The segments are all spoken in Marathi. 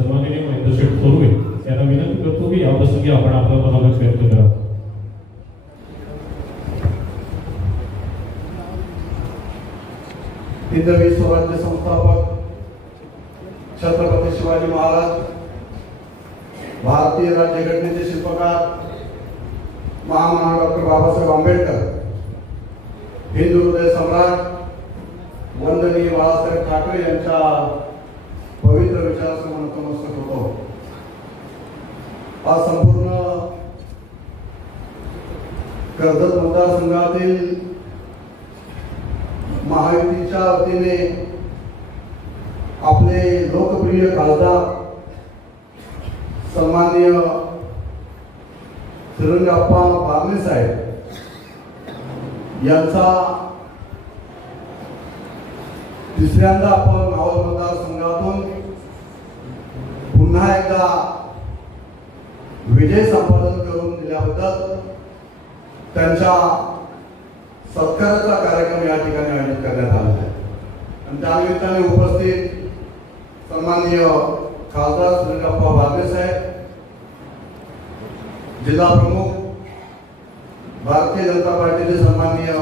सन्माननीय महेंद्र शेठ थोरवे यांना विनंती करतो की या प्रसंगी आपण आपलं मनोगत व्यक्त करा. हिंदवी स्वराज्य संस्थापक छत्रपती शिवाजी महाराज, भारतीय राज्यघटनेचे शिल्पकार महामानव डॉक्टर बाबासाहेब आंबेडकर, हिंदू हृदय सम्राट वंदनीय बाळासाहेब ठाकरे यांच्या पवित्र विचारास नतमस्तक होतो. आज संपूर्ण कर्जत मतदारसंघातील महायुतीच्या वतीने आपले लोकप्रिय खासदार सन्माननीय श्रीरंगाप्पा बागणे साहेब यांचा तिसऱ्यांदा आपण मावळ मतदारसंघातून पुन्हा एकदा विजय संपादन करून दिल्याबद्दल त्यांच्या सत्काराचा कार्यक्रम या ठिकाणी आयोजित करण्यात आला आहे. आणि त्यानिमित्ताने उपस्थित सन्माननीय खासदार श्रीरंगाप्पा बागणे साहेब, जिल्हा प्रमुख भारतीय जनता पार्टीचे सन्माननीय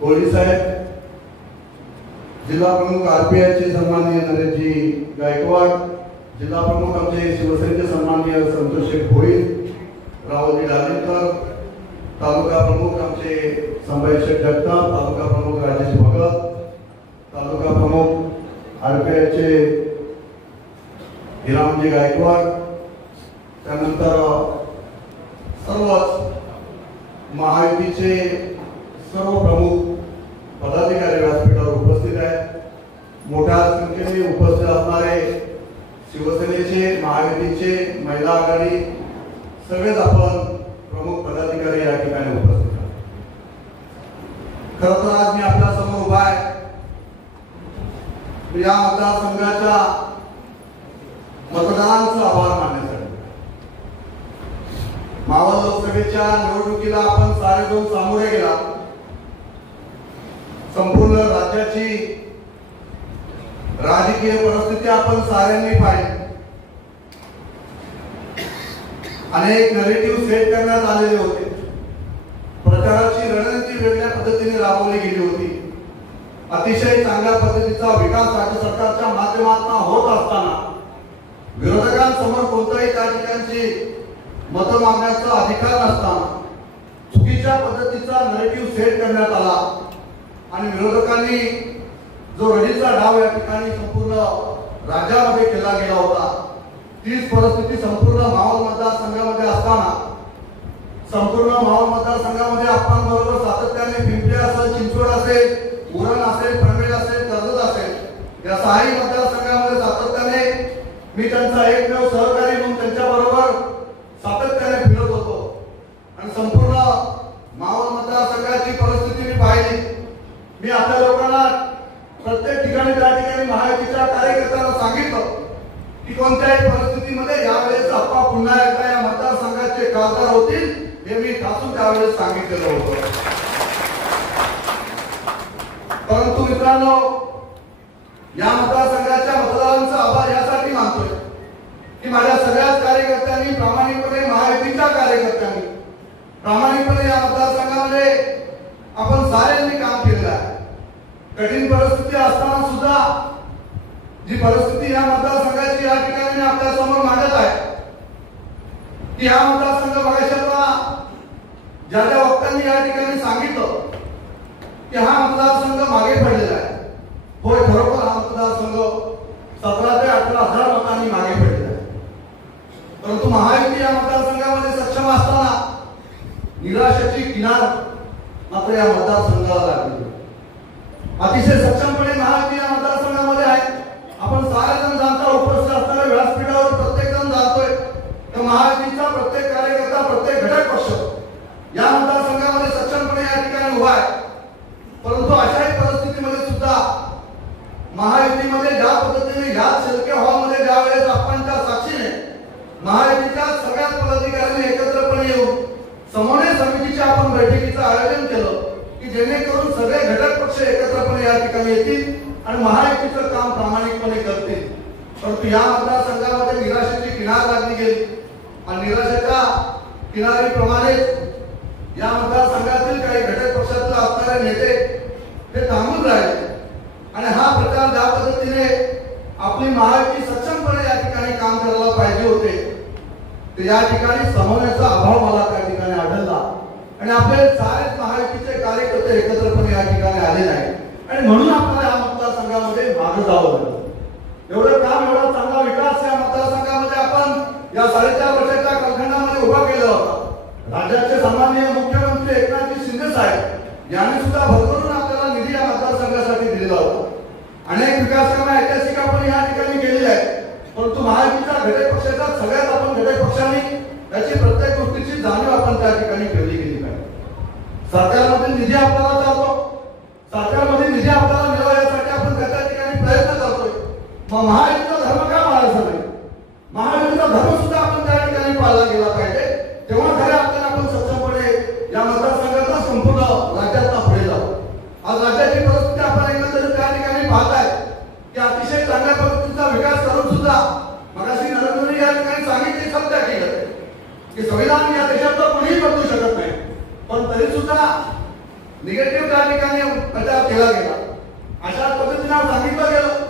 कोळी साहेब, जिल्हा प्रमुख आरपीआयचे सन्माननीय नरेशजी गायकवाड, जिल्हा प्रमुख आमचे शिवसेनेचे सन्माननीय संतोष शेठ भोईर, राहुलजी डालेकर, तालुका प्रमुख आमचे संभाजी शेठ जगताप, तालुका प्रमुख राजेश भगत, तालुका प्रमुख आरपीआयचे हिरामजी गायकवाड, त्यानंतर सर्वच महायुतीचे सर्व प्रमुख पदाधिकारी व्यासपीठावर उपस्थित आहेत. मोठ्या संख्येने उपस्थित असणारे शिवसेनेचे, महायुतीचे, महिला आघाडी सगळेच आपण प्रमुख पदाधिकारी या ठिकाणी उपस्थित आहेत. खरं तर आज मी आपल्या समोर उभा आहे या मतदारसंघाच्या मतदारांचा आभार मानण्यासाठी. मावळ लोकसभेच्या निवडणुकीला आपण सारेजण सामोरे गेला. संपूर्ण राज्याची राजकीय परिस्थिती आपण साऱ्यांनी पाहिली. अनेक नरेटिव्ह सेट करण्यात आलेले होते. प्रचाराची रणनीती वेगळ्या पद्धतीने राबवली गेली होती. अतिशय चांगल्या पद्धतीचा विकास राज्य सरकारच्या माध्यमातून होत असताना विरोधकांसमोर कोणत्याही त्या ठिकाणची मतं मागण्याचा अधिकार नसताना चुकीच्या पद्धतीचा नरेटिव्ह सेट करण्यात आला आणि विरोधकांनी जो रडीचा डाव या ठिकाणी संपूर्ण राज्यामध्ये केला गेला होता, तीच परिस्थिती संपूर्ण मावळ मतदारसंघामध्ये असताना संपूर्ण मावळ मतदारसंघामध्ये आपण बरोबर सातत्याने पिंपरी असेल, चिंचवड असेल, उरण असेल, पनवेल असेल, कर्जत असेल या सहाही मतदारसंघामध्ये सातत्याने मी त्यांचा एकमेव सहकारी म्हणून त्यांच्या बरोबर सातत्याने फिरत होतो आणि संपूर्ण मावळ मतदारसंघाची परिस्थिती मी पाहिली. मी आपल्या लोकांना प्रत्येक ठिकाणी त्या ठिकाणी महायुतीच्या कार्यकर्त्यांना सांगितलं की कोणत्याही परिस्थितीमध्ये यावेळेस अप्पा पुन्हा एकदा या मतदारसंघाचे खासदार होतील हे मी ठासून त्यावेळेस सांगितलेलं होतं. परंतु मित्रांनो, या मतदारसंघाच्या मतदारांचा आभार यासाठी मानतोय की माझ्या सगळ्याच कार्यकर्त्यांनी प्रामाणिकपणे, महायुतीच्या कार्यकर्त्यांनी प्रामाणिकपणे या मतदारसंघामध्ये आपण साऱ्यांनी काम केलेलं आहे. कठीण परिस्थिती असताना सुद्धा जी परिस्थिती या मतदारसंघाची या ठिकाणी मी आपल्या समोर मांडत आहे की हा मतदारसंघ बघायचा ज्या ज्या वक्त्यांनी या ठिकाणी सांगितलं की हा मतदारसंघ मागे पडलेला आहे. होय, खरोखर हा मतदारसंघ 17 ते 18 हजार मतांनी मागे पडलेला आहे. परंतु महायुती या मतदारसंघामध्ये सक्षम असताना निराशेची किनार मात्र या मतदारसंघाला लागली. अतिशय सक्षमपणे महायुती या मतदारसंघामध्ये आहे. आपण सारेजण जाणता, उपस्थित असणाऱ्या व्यासपीठावर प्रत्येक जण जाणतोय तर महायुतीचा प्रत्येक कार्यकर्ता, प्रत्येक घटक पक्ष या मतदारसंघामध्ये सक्षमपणे या ठिकाणी उभा आहे. परंतु अशाही परिस्थितीमध्ये सुद्धा महायुतीमध्ये ज्या पद्धतीने या शेलके हॉलमध्ये ज्या वेळेस आपणच्या साक्षीने महायुतीच्या सगळ्याच पदाधिकाऱ्यांनी एकत्रपणे येऊन समन्वय समितीच्या आपण बैठकीचं आयोजन केलं की जेणेकरून सगळे घटक पक्ष एकत्रपणे या ठिकाणी येतील आणि महायुतीचं काम प्रामाणिकपणे करतील. परंतु परंतु या मतदारसंघामध्ये निराशेची किनार लागली गेली आणि निराशेच्या किनारीप्रमाणेच या मतदारसंघातील काही घटक पक्षातील असणारे नेते हे थांबून राहिले आणि हा प्रकार ज्या पद्धतीने आपली महायुती सक्षमपणे या ठिकाणी काम करायला पाहिजे होते ते या ठिकाणी समन्वयाचा अभाव मला त्या ठिकाणी आढळला आणि आपले सारेच महायुतीचे कार्यकर्ते एकत्रपणे या ठिकाणी आले नाही आणि म्हणून आपल्याला या मतदारसंघामध्ये मागे जावं लागलं. एवढं काम, एवढा चांगला विकास या मतदारसंघामध्ये आपण या 4.5 वर्षाच्या कालखंडामध्ये उभा केला होता. राज्याचे सन्माननीय मुख्यमंत्री एकनाथ शिंदे साहेब यांनी सुद्धा भरभरून आपल्याला निधी या मतदारसंघासाठी दिलेला होता. अनेक विकास कामे ऐतिहासिक आपण या ठिकाणी केलेली आहेत. परंतु महायुतीच्या घटक पक्षाच्या सगळ्यात आपण घटक पक्षांनी याची प्रत्येक गोष्टीची जाणीव आपण त्या ठिकाणी ठेवली गेली पाहिजे. सरकारमध्ये निधी आपल्याला जातो, सरकारमध्ये निधी आपल्याला मिळवण्यासाठी आपण त्या ठिकाणी प्रयत्न करतोय. मग महायुतीचा धर्म का पाळायचा नाही? महायुतीचा धर्म सुद्धा आपण त्या ठिकाणी पाळला गेला पाहिजे. तेव्हा खऱ्या अर्थाने आपण सक्षमपणे या मतदारसंघाचा संपूर्ण राज्याचा पुढे जाऊ. आज राज्याची परिस्थिती आपण एकंदरीत त्या ठिकाणी पाहताय की अतिशय चांगल्या पद्धतीचा विकास करून सुद्धा मगाशी नरेंद्र मोदी या ठिकाणी सांगितले सत्य केलं की संविधान या देशाचं कोणीही बदलू शकत नाही, पण तरी सुद्धा निगेटिव्ह त्या ठिकाणी प्रचार केला गेला. अशाच पद्धतीने सांगितलं गेलं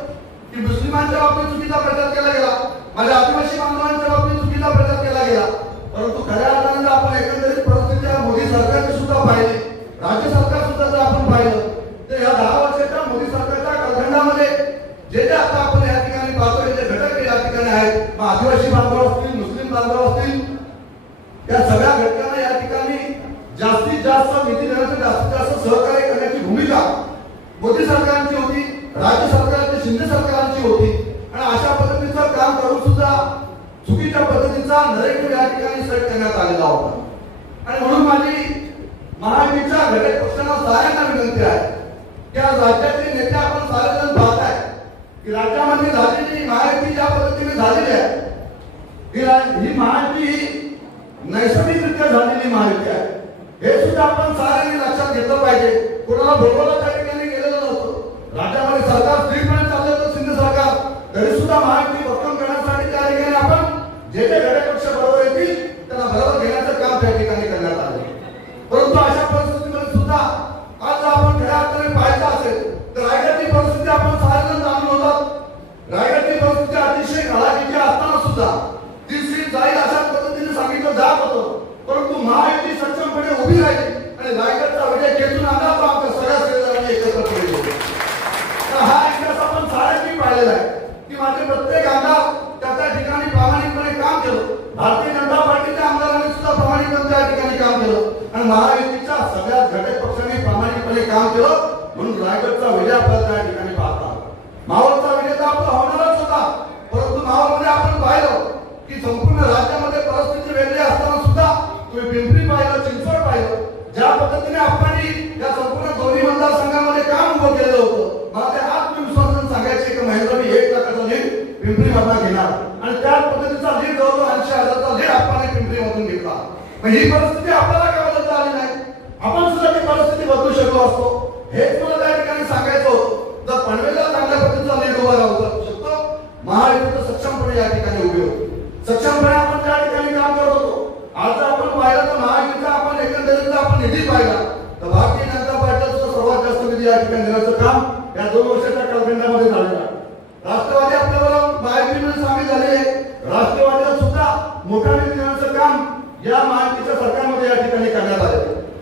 की मुस्लिमांच्या बाबतीत चुकीचा प्रचार केला गेला, माझ्या आदिवासी बांधवांच्या बाबतीत चुकीचा प्रचार केला गेला. परंतु खऱ्या अर्थाने आपण एकंदरीत परिस्थिती मोदी सरकारची सुद्धा पाहिली, राज्य सरकार सुद्धा जर आपण पाहिलं तर या 10 वर्षाच्या मोदी सरकारच्या कालखंडामध्ये जे जे आता आपण या ठिकाणी पाहतोय जे घटक या ठिकाणी आहेत, आदिवासी बांधव असतील, मुस्लिम बांधव असतील, या सगळ्या घटकांना या ठिकाणी जास्तीत जास्त निधी देण्यासाठी जास्तीत जास्त सहकार्य करण्याची भूमिका मोदी सरकारची होती, राज्य सरकारची, शिंदे सरकारची होती. आणि अशा पद्धतीचं काम करून सुद्धा चुकीच्या पद्धतीचा नरेटिव्ह या ठिकाणी सेट करण्यात आलेला होता. आणि म्हणून माझी महायुतीच्या घटक पक्षांना साऱ्यांना विनंती आहे की आज राज्याचे नेते आपण सारेजण पाहताय की राज्यामध्ये झालेली महायुती ज्या पद्धतीने झालेली आहे ही महायुती नैसर्गिकरित्या झालेली महायुती आहे. हे सुद्धा आपण साऱ्यांनी लक्षात घेतलं पाहिजे. कोणाला बोलवलं त्या ठिकाणी गेलेलं नव्हतं. राज्यामध्ये सरकार स्थिरपणे चाललं होतं शिंदे सरकार, तरी सुद्धा महायुती भक्कम करण्यासाठी त्या ठिकाणी आपण जे जे घटक पक्ष बरोबर येतील त्यांना बरोबर घेण्याचं काम त्या ठिकाणी करण्यात आलं. परंतु अशा परिस्थितीमध्ये सुद्धा आज आपण खऱ्या अर्थाने पाहायचं असेल तर रायगडची परिस्थिती आपण सारेजण जाणून होतात. रायगडची परिस्थिती अतिशय घालाकीची असताना सुद्धा ती सीट जाईल अशा पद्धतीने सांगितलं जात होतं. परंतु महायुती सक्षमपणे उभी राहिली आणि रायगडचा विजय खेचून आणला तो आमच्या सगळ्या शेतकऱ्यांनी एकत्र केले. हा इतिहास आपण साऱ्यांनी पाहिलेला आहे की माझे प्रत्येक आमदार त्या ठिकाणी प्रामाणिकपणे काम केलं. भारतीय जनता पार्टीच्या आमदारांनी सुद्धा प्रामाणिकपणे त्या ठिकाणी काम केलं आणि महायुतीच्या सगळ्या घटक पक्षांनी प्रामाणिकपणे काम केलं. म्हणून रायगडचा विजय आपल्याला त्या ठिकाणी पाहता. मावळचा विजय तर आपला होणारच होता, परंतु मावळमध्ये आपण पाहिलं की संपूर्ण राज्यामध्ये परिस्थिती वेगळी असताना सुद्धा तुम्ही पिंपरी पाहिलं, चिंचवड पाहिलं, ज्या पद्धतीने आपण या संपूर्ण दोन्ही मतदारसंघामध्ये काम उभं केलं होतं. मला ते आत्मविश्वासाने सांगायचे की महेंद्रजी 1 लाखाचा लीड पिंपरी मधला घेणार आणि त्याच पद्धतीचा लीड जवळजवळ 80,000चा लीड आपण पिंपरी मधून घेतला. मग ही परिस्थिती आपल्याला का बदलता आली नाही? आपण सुद्धा ती परिस्थिती बदलू शकलो असतो. हेच मला त्या ठिकाणी सांगायचं होतं. जर पनवेलला चांगल्या पद्धतीचा लीड उभा राहू शकतो, महायुती सक्षमपणे या ठिकाणी उभी होती, सक्षमपणे आपण त्या ठिकाणी काम करत होतो. आज आपण पाहिलं तर महायुतीचा आपण एकंदरीत आपण निधी पाहिला तर भारतीय जनता पार्टीचं सर्वात जास्त निधी या ठिकाणी देण्याचं काम या 2 वर्षाच्या कालखंडामध्ये झालेलं आहे. राष्ट्रवादी आपल्याबरोबर महायुतीमध्ये सामील झाले, राष्ट्रवादीला सुद्धा मोठा निधी देण्याचं काम या महायुतीच्या सरकारमध्ये या ठिकाणी करण्यात आले.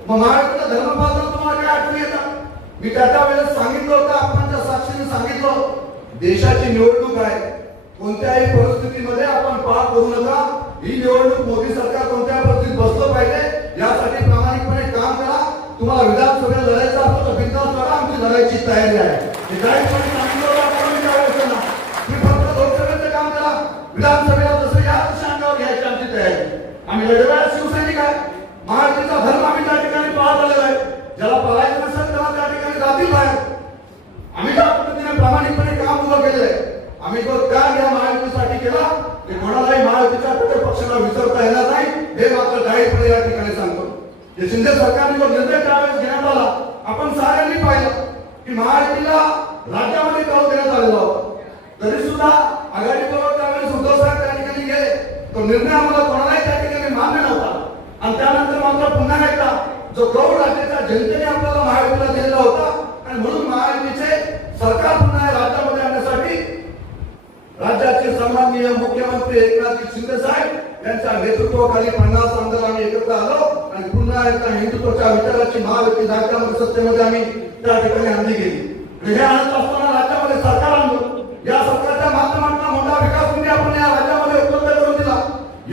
मग महायुतीचा धर्म पाळताना तुम्हाला काय आठवण येतं? मी त्या वेळेस सांगितलं होतं, आपण त्या साक्षीने सांगितलं, देशाची निवडणूक आहे, कोणत्याही परिस्थितीमध्ये आपण पार करू नका. ही निवडणूक मोदी सरकार कोणत्या परिस्थितीत बसलं पाहिजे यासाठी प्रामाणिकपणे काम करा. तुम्हाला विधानसभेला लढायचं असतं तर बिनधास्त लढा, आमची लढायची तयारी आहे. हे काही पण सांगितलं आपण त्यावेळेस ना तुम्ही फक्त लोकसभेचं काम करा, विधानसभेला जसं या तशा अंगावर घ्यायची आमची तयारी. आम्ही लढवायला शिवसैनिक आहे. महायुतीचा धर्म आम्ही त्या ठिकाणी पाळत आलेला आहे. ज्याला पाळायचं नसेल त्याला त्या ठिकाणी जातील बाहेर. आम्ही त्या पद्धतीने प्रामाणिकपणे काम उभं केलेलं आहे. आम्ही जो त्याग या महायुतीसाठी केला ते कोणालाही महायुतीच्या प्रत्येक पक्षाला विसरता येणार नाही, हे मात्र जाहीरपणे या ठिकाणी सांगतो. जे शिंदे सरकारने जो निर्णय त्यावेळेस घेण्यात आला आपण साऱ्यांनी पाहिलं की महायुतीला राज्यामध्ये कळवून देण्यात आलेला होता, तरी सुद्धा आघाडीबरोबर त्यावेळेस उद्धव साहेब त्या ठिकाणी गेले, तो निर्णय आम्हाला कोणालाही त्या ठिकाणी मान्य नव्हता. आणि त्यानंतर मात्र पुन्हा एकदा जो गौर राज्याच्या जनतेने आपल्याला महायुतीला दिलेला होता आणि म्हणून महायुतीचे सरकार पुन्हा राज्यामध्ये आणण्यासाठी राज्याचे सन्माननीय मुख्यमंत्री एकनाथ शिंदे साहेब यांच्या नेतृत्वाखाली 50 आमदार आम्ही एकत्र आलो आणि पुन्हा एकदा हिंदुत्वाच्या विचाराची महायुती राज्यामध्ये सत्तेमध्ये आम्ही त्या ठिकाणी आणली गेली. हे आणत असताना राज्यामध्ये सरकार आणलं. या सरकारच्या माध्यमातून मोठा विकास निधी आपण या राज्यामध्ये उपलब्ध करून दिला.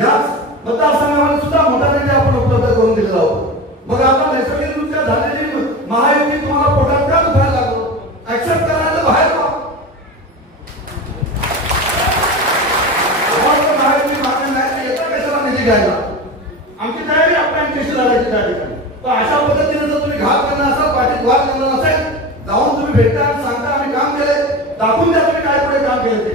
याच मतदारसंघामध्ये सुद्धा मोठा निधी आपण उपलब्ध करून दिलेला होता. मग आता नैसर्गिकरित्या झालेली महायुती तुम्हाला पोटात का दुखायला लागलो? ऍक्सेप्ट करायला बाहेर का? महायुती मान्य नाही येता कशाला निधी घ्यायला? आमची तयारी आपण कशी झाल्याची त्या ठिकाणी. तर अशा पद्धतीने जर तुम्ही घात करणार असाल, पाठीत वाद करणार असेल, जाऊन तुम्ही भेटता आणि सांगता आम्ही काम केले, दाखवून द्या तुम्ही काय पुढे काम केले ते.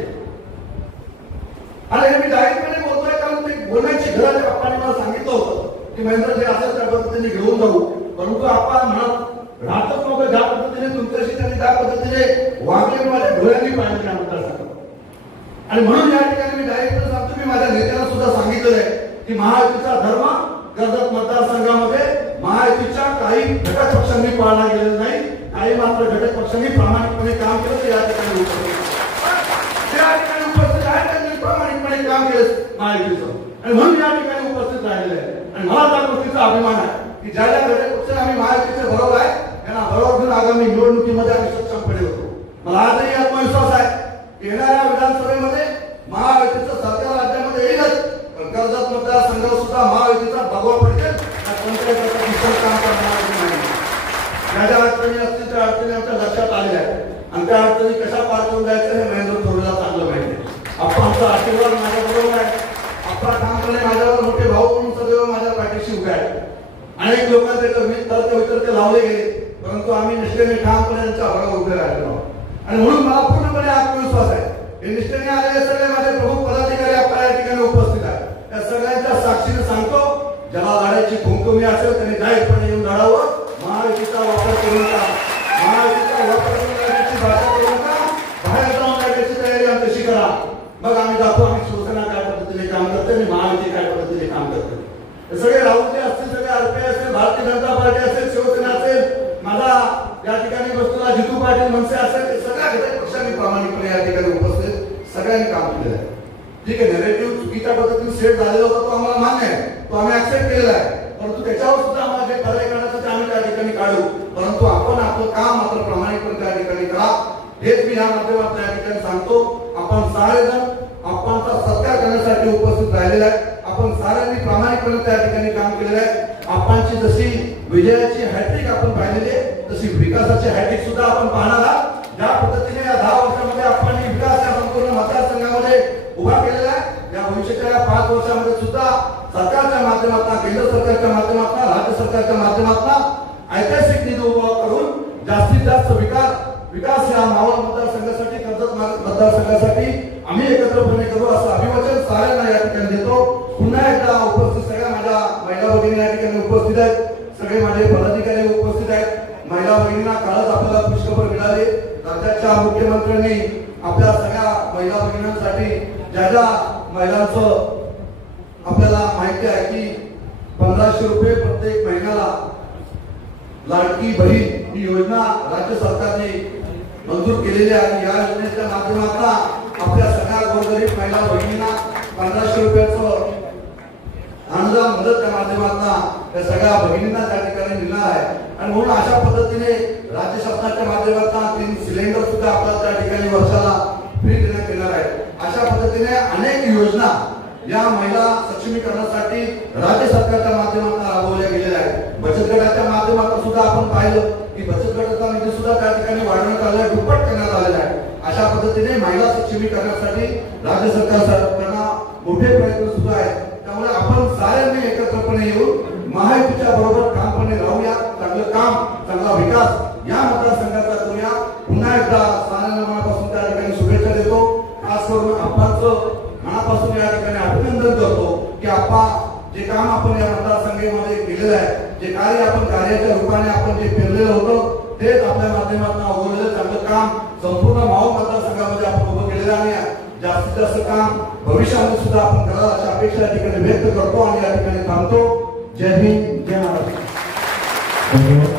आणि हे मी डायरेक्टपणे बोलतोय कारण ते बोलण्याची गरज आपण मला सांगितलं होतं की महेंद्र जे असेल त्या पद्धतीने घेऊन जाऊ. परंतु आपण म्हणत राहतच नव्हतं ज्या पद्धतीने तुमच्याशी त्यांनी त्या पद्धतीने वागले माझ्या डोळ्यांनी पाहिजे त्या मतदारसंघात. आणि म्हणून या ठिकाणी मी डायरेक्ट सांगतो, मी माझ्या नेत्यांना सुद्धा सांगितलेलं आहे की महायुतीचा धर्म कर्जत मतदारसंघामध्ये महायुतीच्या काही घटक पक्षांनी पाळला गेलेला नाही, काही मात्र घटक पक्षांनी प्रामाणिकपणे काम केलं. ते या ठिकाणी उपस्थित आहे, त्यांनी प्रामाणिकपणे काम केलं महायुतीचं आणि म्हणून या ठिकाणी उपस्थित राहिलेले आहे. आणि मला त्या गोष्टीचा अभिमान आहे की ज्या ज्या घटक पक्ष आम्ही महायुतीचे बरोबर आहे त्यांना बरोबर घेऊन आगामी निवडणुकीमध्ये आम्ही सक्षमपणे होतो. मला आजही आत्मविश्वास आहे येणाऱ्या विधानसभेमध्ये महायुतीचं सरकार राज्यामध्ये येईलच, पण कर्जत मतदारसंघावर सुद्धा महायुतीचा भगवा पडतील. काम करणार नाही. ज्या ज्या अडचणी असतील त्या अडचणी आमच्या लक्षात आलेल्या आहेत आणि त्या अडचणी कशा पार करून जायचं हे महेंद्र थोरला चांगलं माहिती आहे. आमचा आशीर्वाद माझ्या बरोबर आहे. आपला काम करणे माझ्यावर मोठे भाऊ म्हणून सदैव माझ्या पाठीशी उभे आहेत. अनेक लोकांचे तर्क वितर्क लावले गेले, परंतु आम्ही निष्ठेने ठामपणे त्यांच्या बरोबर उभे राहिलो आहोत. आणि म्हणून मला पूर्णपणे आत्मविश्वास आहे. हे निष्ठेने आलेले सगळे माझे प्रमुख पदाधिकारी आपल्या या ठिकाणी उपस्थित आहेत. त्या सगळ्यांच्या साक्षीने सांगतो, ज्याला लढायची खुमखुमी असेल त्यांनी जाहीरपणे येऊन लढावं. महायुतीचा वापर करू नका, महायुतीचा वापर करून लढण्याची भाषा करू नका. बाहेर जाऊन लढण्याची तयारी आमच्याशी करा. मग आम्ही दाखवू आम्ही शिवसेना काय पद्धतीने काम करते आणि महायुती काय पद्धतीने काम करते. हे सगळे राहुलचे असतील, सगळे आरपीआय असेल, भारतीय जनता पार्टी असेल, शिवसेना असेल, माझा या ठिकाणी बसलेला जितू पाटील मनसे असेल, हे सगळ्या घटक पक्षांनी प्रामाणिकपणे या ठिकाणी उपस्थित सगळ्यांनी काम केलेलं आहे. ठीक आहे, नॅरेटिव्ह चुकीच्या पद्धतीने सेट झालेला होता तो आम्हाला मान्य आहे, तो आम्ही ऍक्सेप्ट केलेला आहे. परंतु त्याच्यावर सुद्धा आम्हाला जे पर्याय काढायचं ते आम्ही त्या ठिकाणी काढू. परंतु आपण आपलं काम मात्र प्रामाणिकपणे त्या ठिकाणी करा. हेच मी या माध्यमातून या ठिकाणी सांगतो. आपण सारेजण आपणचा सत्कार करण्यासाठी उपस्थित राहिलेला आहे. आपण साऱ्यांनी प्रामाणिकपणे त्या ठिकाणी काम केलेलं आहे. आपणची जशी विजयाची हॅट्रिक आपण पाहिलेली आहे, तशी विकासाची हॅट्रिक सुद्धा आपण पाहणार आहात. ज्या पद्धतीने या 10 वर्षामध्ये आपण विकास या संपूर्ण मतदारसंघामध्ये उभा केलेला आहे, या भविष्याच्या 5 वर्षामध्ये सुद्धा सरकारच्या माध्यमातून, केंद्र सरकारच्या माध्यमातून, राज्य सरकारच्या माध्यमातून ऐतिहासिक निधी उभा करून जास्तीत जास्त विकास या मावळ मतदारसंघासाठी, कर्जत मतदारसंघासाठी आम्ही एकत्रपणे करू असं अभिवाचन साऱ्यांना या ठिकाणी देतो. पुन्हा एकदा उपस्थित सगळ्या माझ्या महिला भगिनी या ठिकाणी उपस्थित आहेत, सगळे माझे पदाधिकारी उपस्थित आहेत. महिला भगिनींना कालच आपल्याला पुष्पभर मिळाले. राज्याच्या मुख्यमंत्र्यांनी आपल्या सगळ्या महिला भगिनींसाठी ज्या ज्या महिलांचं आपल्याला माहिती आहे की 1500 रुपये प्रत्येक महिन्याला लाडकी बहीण ही योजना राज्य सरकारने मंजूर केलेली आहे. या योजनेच्या माध्यमातून आपल्या सगळ्या गोरगरीब महिला भगिनींना 1500 रुपयाचं अनुदान मदत त्या माध्यमातून त्या सगळ्या भगिनींना त्या ठिकाणी मिळणार आहे. आणि म्हणून अशा पद्धतीने राज्य शासनाच्या माध्यमातून 3 सिलेंडर सुद्धा आपल्याला त्या ठिकाणी वर्षाला फ्री देण्यात येणार आहे. अशा पद्धतीने अनेक योजना या महिला सक्षमीकरणासाठी राज्य सरकारच्या माध्यमातून राबवल्या गेलेल्या आहेत. बचत गटाच्या माध्यमातून सुद्धा आपण पाहिलं की बचत गटाचा निधी सुद्धा त्या ठिकाणी वाढवण्यात आलेला आहे, दुप्पट करण्यात आलेला आहे. अशा पद्धतीने महिला सक्षमीकरणासाठी राज्य सरकारकडून मोठे प्रयत्न सुद्धा आहेत. त्यामुळे आपण साऱ्यांनी एकत्रपणे येऊन महायुतीच्या बरोबर ठामपणे राहूया. चांगलं काम, चांगला विकास या मतदारसंघाचा करूया. पुन्हा एकदा साऱ्यांना मनापासून त्या ठिकाणी शुभेच्छा देतो. खास करून आपणचं मनापासून या ठिकाणी अभिनंदन करतो की आपण जे काम आपण या मतदारसंघामध्ये केलेलं आहे, जे कार्य आपण कार्याच्या रूपाने आपण जे पेरलेलं होतं तेच आपल्या माध्यमातून उगवलेलं चांगलं काम संपूर्ण मावळ मतदारसंघामध्ये आपण उभं केलेलं आहे. जास्तीत जास्त काम भविष्यामध्ये सुद्धा आपण कराल अशी अपेक्षा या ठिकाणी व्यक्त करतो आणि या ठिकाणी थांबतो. जय हिंद, जय महाराष्ट्र.